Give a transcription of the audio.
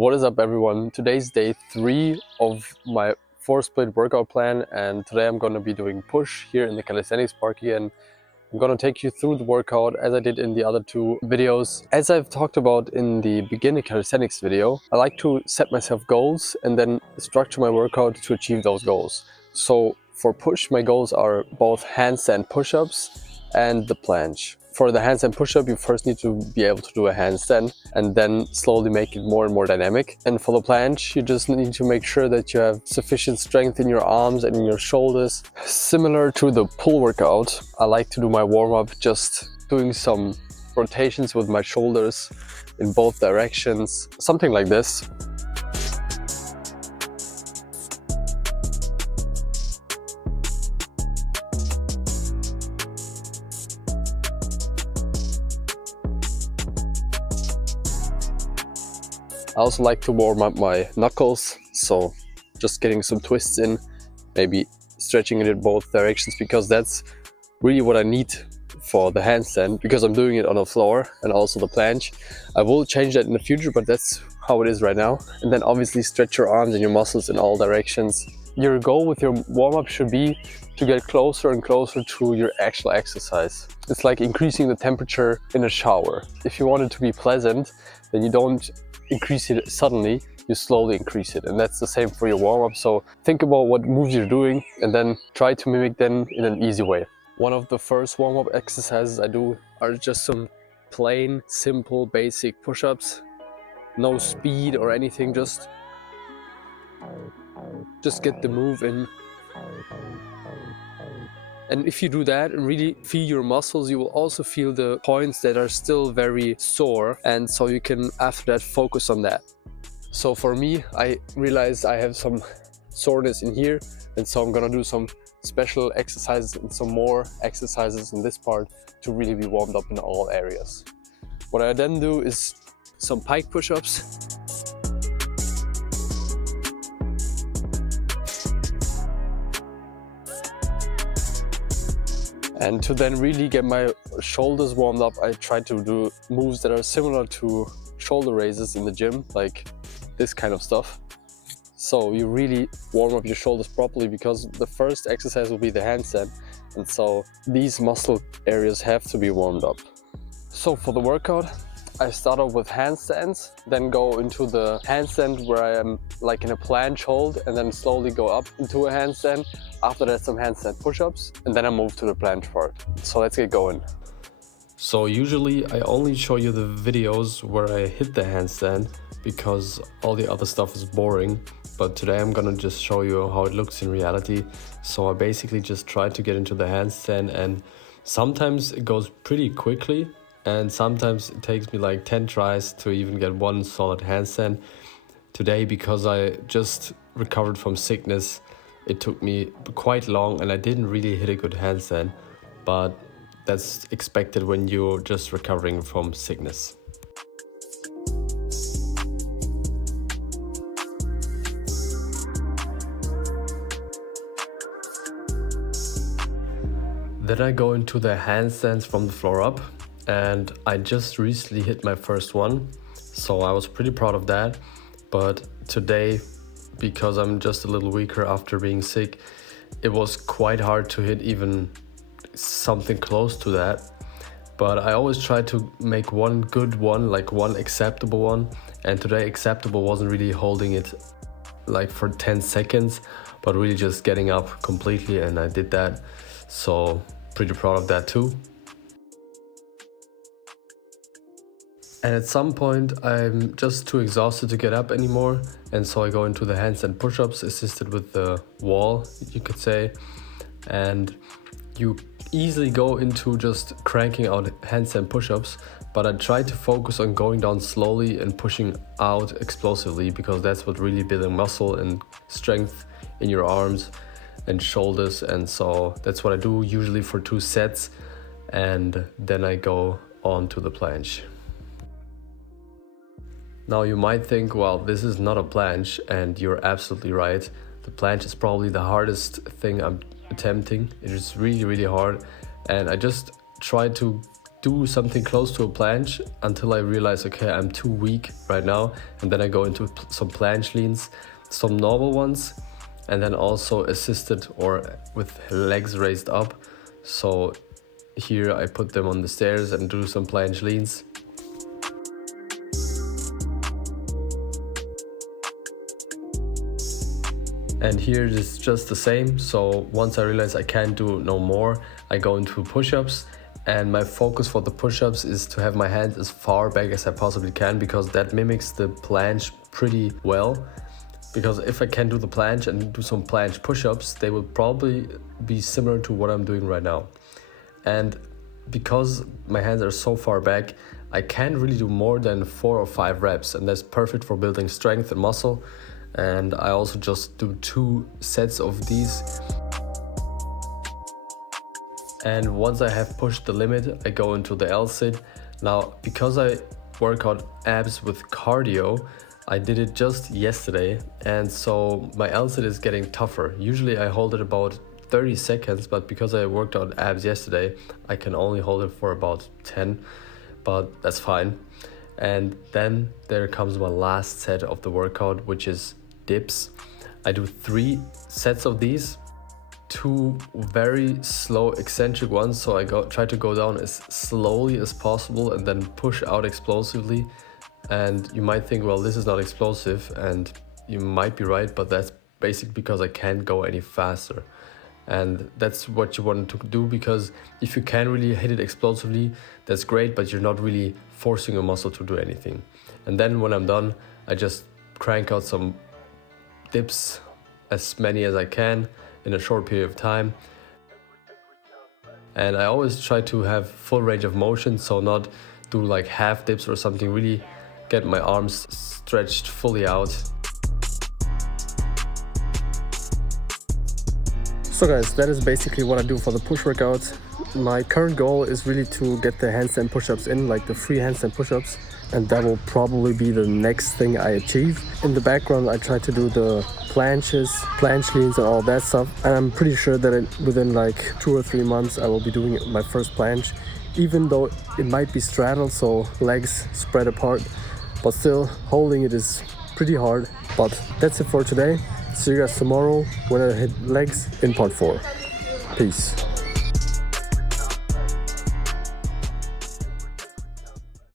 What is up, everyone? Today's day 3 of my 4-split workout plan, and today I'm going to be doing push here in the calisthenics park again. I'm going to take you through the workout as I did in the other 2 videos. As I've talked about in the beginning calisthenics video, I like to set myself goals and then structure my workout to achieve those goals. So for push, my goals are both handstand push-ups and the planche. For the handstand push-up, you first need to be able to do a handstand and then slowly make it more and more dynamic. And for the planche, you just need to make sure that you have sufficient strength in your arms and in your shoulders. Similar to the pull workout, I like to do my warm-up just doing some rotations with my shoulders in both directions, something like this. I also like to warm up my knuckles, so just getting some twists in, maybe stretching it in both directions, because that's really what I need for the handstand, because I'm doing it on the floor, and also the planche. I will change that in the future, but that's how it is right now. And then obviously stretch your arms and your muscles in all directions. Your goal with your warm-up should be to get closer and closer to your actual exercise. It's like increasing the temperature in a shower. If you want it to be pleasant, then you don't increase it suddenly, you slowly increase it, and that's the same for your warm-up. So think about what moves you're doing and then try to mimic them in an easy way. One of the first warm-up exercises I do are just some plain, simple, basic push-ups. No speed or anything, just get the move in. And if you do that and really feel your muscles, you will also feel the points that are still very sore, and so you can after that focus on that. So for me, I realized I have some soreness in here, and so I'm gonna do some special exercises and some more exercises in this part to really be warmed up in all areas. What I then do is some pike push-ups. And to then really get my shoulders warmed up, I try to do moves that are similar to shoulder raises in the gym, like this kind of stuff. So you really warm up your shoulders properly, because the first exercise will be the handstand. And so these muscle areas have to be warmed up. So for the workout, I start off with handstands, then go into the handstand where I am like in a planche hold, and then slowly go up into a handstand. After that, some handstand push-ups, and then I move to the planche part. So let's get going. So usually I only show you the videos where I hit the handstand, because all the other stuff is boring. But today I'm gonna just show you how it looks in reality. So I basically just try to get into the handstand, and sometimes it goes pretty quickly, and sometimes it takes me like 10 tries to even get one solid handstand. Today, because I just recovered from sickness, it took me quite long and I didn't really hit a good handstand, but that's expected when you're just recovering from sickness. Then I go into the handstands from the floor up, and I just recently hit my first one, so I was pretty proud of that. But today, because I'm just a little weaker after being sick, it was quite hard to hit even something close to that. But I always try to make one good one, like one acceptable one, and today acceptable wasn't really holding it like for 10 seconds, but really just getting up completely, and I did that. So pretty proud of that too. And at some point I'm just too exhausted to get up anymore, and so I go into the handstand push-ups assisted with the wall, you could say. And you easily go into just cranking out handstand push-ups, but I try to focus on going down slowly and pushing out explosively, because that's what really building muscle and strength in your arms and shoulders. And so that's what I do usually for 2 sets, and then I go on to the planche. Now you might think, well, this is not a planche, and you're absolutely right. The planche is probably the hardest thing I'm attempting. It is really, really hard, and I just try to do something close to a planche until I realize, okay, I'm too weak right now, and then I go into some planche leans, some normal ones, and then also assisted or with legs raised up. So here I put them on the stairs and do some planche leans. And here it is just the same. So once I realize I can't do no more, I go into push-ups, and my focus for the push-ups is to have my hands as far back as I possibly can, because that mimics the planche pretty well. Because if I can do the planche and do some planche push-ups, they will probably be similar to what I'm doing right now. And because my hands are so far back, I can't really do more than 4 or 5 reps, and that's perfect for building strength and muscle. And I also just do 2 sets of these. And once I have pushed the limit, I go into the L-sit. Now, because I work out abs with cardio, I did it just yesterday, and so my L-sit is getting tougher. Usually I hold it about 30 seconds, but because I worked out abs yesterday, I can only hold it for about 10, but that's fine. And then there comes my last set of the workout, which is dips. I do 3 sets of these, 2 very slow eccentric ones, so I try to go down as slowly as possible and then push out explosively. And you might think, well, this is not explosive, and you might be right, but that's basically because I can't go any faster. And that's what you want to do, because if you can really hit it explosively, that's great, but you're not really forcing your muscle to do anything. And then when I'm done, I just crank out some dips, as many as I can in a short period of time. And I always try to have full range of motion, so not do like half dips or something, really get my arms stretched fully out. So guys, that is basically what I do for the push workout. My current goal is really to get the handstand push-ups in, like the free handstand push-ups, and that will probably be the next thing I achieve. In the background, I try to do the planches, planche leans and all that stuff, and I'm pretty sure that within like 2 or 3 months I will be doing my first planche, even though it might be straddled, so legs spread apart, but still holding it is pretty hard. But that's it for today. See you guys tomorrow when I hit legs in part 4. Peace.